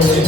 Amém.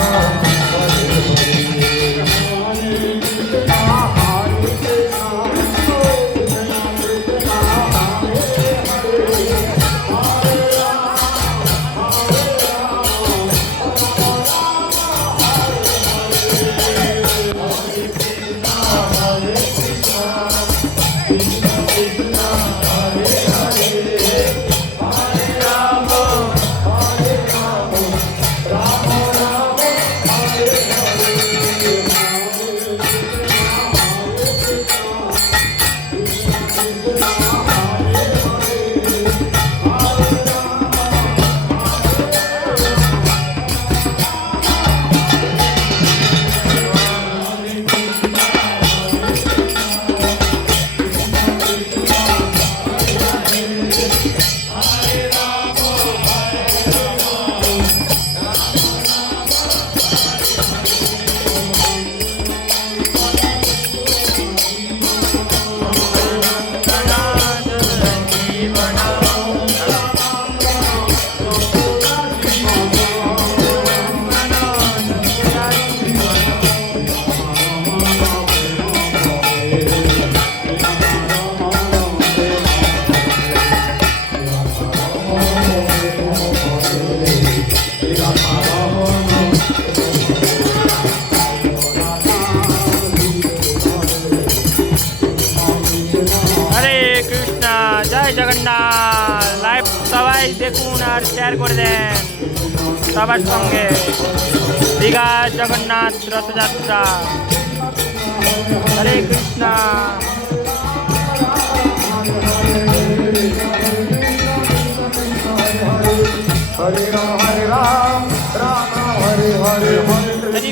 জয় Jagannath. Live সবাই দেখুন আর share করে দেন সবার সঙ্গে। দীঘা জগন্নাথ রথযাত্রা। হরে Krishna. Hare Ram, Ram Ram, Hare Hare, Hare Hari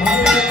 হরে